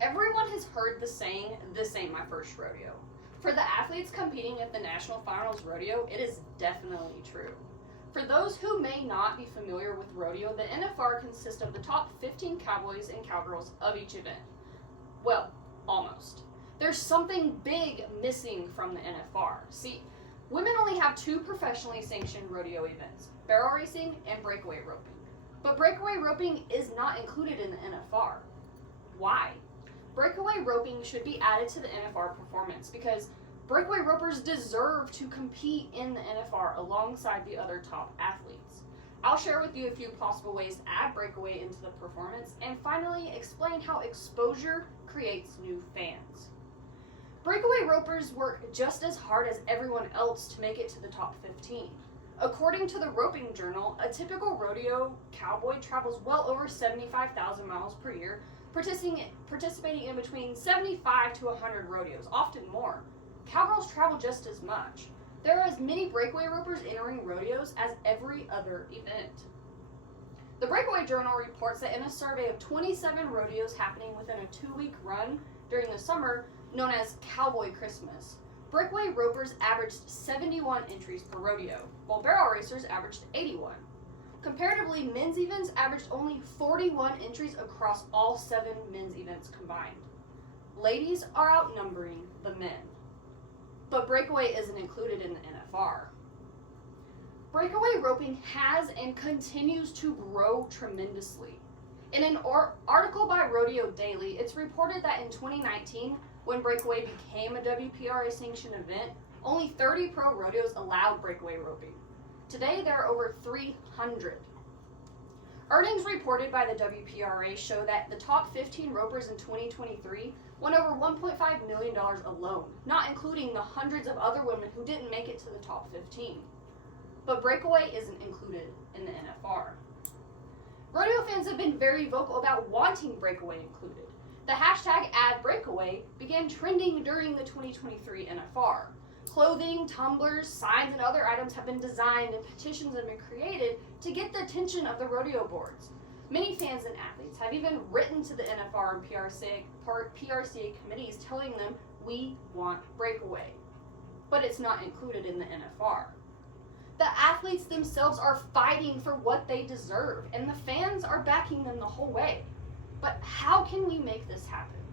Everyone has heard the saying, "This ain't my first rodeo." For the athletes competing at the National Finals Rodeo, it is definitely true. For those who may not be familiar with rodeo, the NFR consists of the top 15 cowboys and cowgirls of each event. Well, almost. There's something big missing from the NFR. See, women only have two professionally sanctioned rodeo events, barrel racing and breakaway roping. But breakaway roping is not included in the NFR. Why? Breakaway roping should be added to the NFR performance because breakaway ropers deserve to compete in the NFR alongside the other top athletes. I'll share with you a few possible ways to add breakaway into the performance and finally explain how exposure creates new fans. Breakaway ropers work just as hard as everyone else to make it to the top 15. According to the Roping Journal, a typical rodeo cowboy travels well over 75,000 miles per year, participating in between 75 to 100 rodeos, often more. Cowgirls travel just as much. There are as many breakaway ropers entering rodeos as every other event. The Breakaway Journal reports that in a survey of 27 rodeos happening within a 2-week run during the summer, known as Cowboy Christmas, breakaway ropers averaged 71 entries per rodeo, while barrel racers averaged 81. Comparatively, men's events averaged only 41 entries across all 7 men's events combined. Ladies are outnumbering the men. But breakaway isn't included in the NFR. Breakaway roping has and continues to grow tremendously. In an article by Rodeo Daily, it's reported that in 2019, when breakaway became a WPRA sanctioned event, only 30 pro rodeos allowed breakaway roping. Today, there are over 300. Earnings reported by the WPRA show that the top 15 ropers in 2023 won over $1.5 million alone, not including the hundreds of other women who didn't make it to the top 15. But breakaway isn't included in the NFR. Rodeo fans have been very vocal about wanting breakaway included. The hashtag #AddBreakaway began trending during the 2023 NFR. Clothing, tumblers, signs, and other items have been designed and petitions have been created to get the attention of the rodeo boards. Many fans and athletes have even written to the NFR and PRCA committees telling them, "We want breakaway." But it's not included in the NFR. The athletes themselves are fighting for what they deserve, and the fans are backing them the whole way. But how can we make this happen?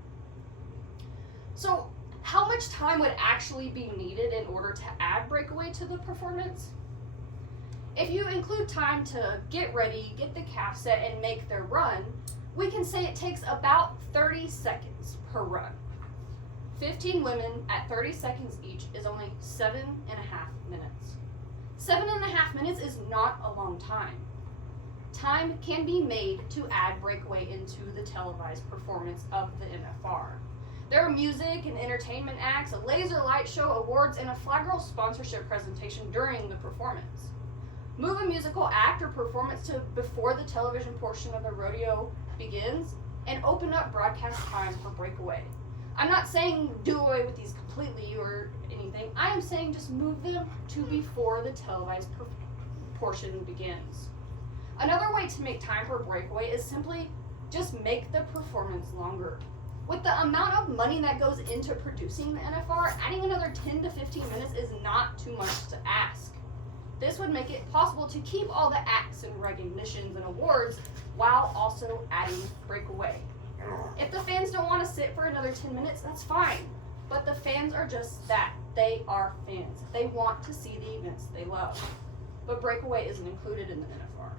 So, how much time would actually be needed in order to add breakaway to the performance? If you include time to get ready, get the calf set, and make their run, we can say it takes about 30 seconds per run. 15 women at 30 seconds each is only 7.5 minutes. 7.5 minutes is not a long time. Time can be made to add breakaway into the televised performance of the NFR. There are music and entertainment acts, a laser light show, awards, and a Flag Girl sponsorship presentation during the performance. Move a musical act or performance to before the television portion of the rodeo begins, and open up broadcast time for breakaway. I'm not saying do away with these completely or anything. I am saying just move them to before the televised portion begins. Another way to make time for breakaway is simply just make the performance longer. With the amount of money that goes into producing the NFR, adding another 10 to 15 minutes is not too much to ask. This would make it possible to keep all the acts and recognitions and awards while also adding breakaway. If the fans don't want to sit for another 10 minutes, that's fine. But the fans are just that. They are fans. They want to see the events they love. But breakaway isn't included in the NFR.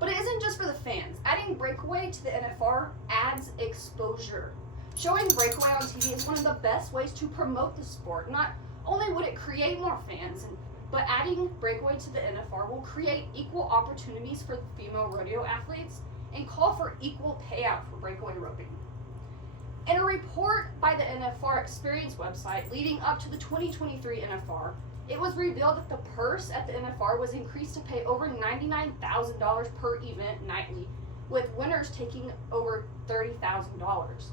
But it isn't just for the fans. Adding breakaway to the NFR adds exposure. Showing breakaway on TV is one of the best ways to promote the sport. Not only would it create more fans, but adding breakaway to the NFR will create equal opportunities for the female rodeo athletes and call for equal payout for breakaway roping. In a report by the NFR Experience website leading up to the 2023 NFR, it was revealed that the purse at the NFR was increased to pay over $99,000 per event nightly, with winners taking over $30,000.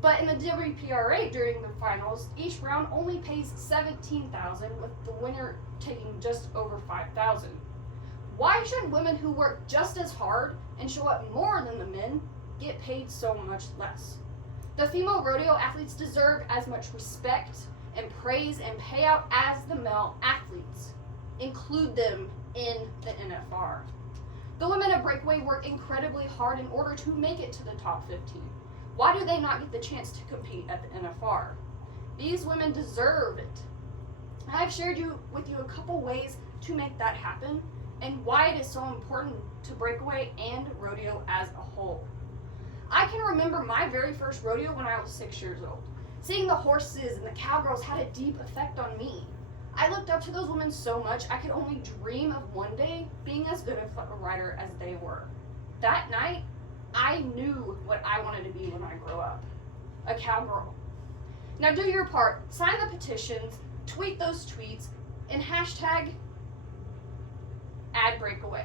But in the WPRA during the finals, each round only pays $17,000, with the winner taking just over $5,000. Why should women who work just as hard and show up more than the men get paid so much less? The female rodeo athletes deserve as much respect and praise and payout as the male athletes. Include them in the NFR. The women of breakaway work incredibly hard in order to make it to the top 15. Why do they not get the chance to compete at the NFR? These women deserve it. I've shared with you a couple ways to make that happen and why it is so important to breakaway and rodeo as a whole. I can remember my very first rodeo when I was 6 years old. Seeing the horses and the cowgirls had a deep effect on me. I looked up to those women so much I could only dream of one day being as good a rider as they were. That night, I knew what I wanted to be when I grow up. A cowgirl. Now do your part. Sign the petitions, tweet those tweets, and hashtag #AddBreakaway.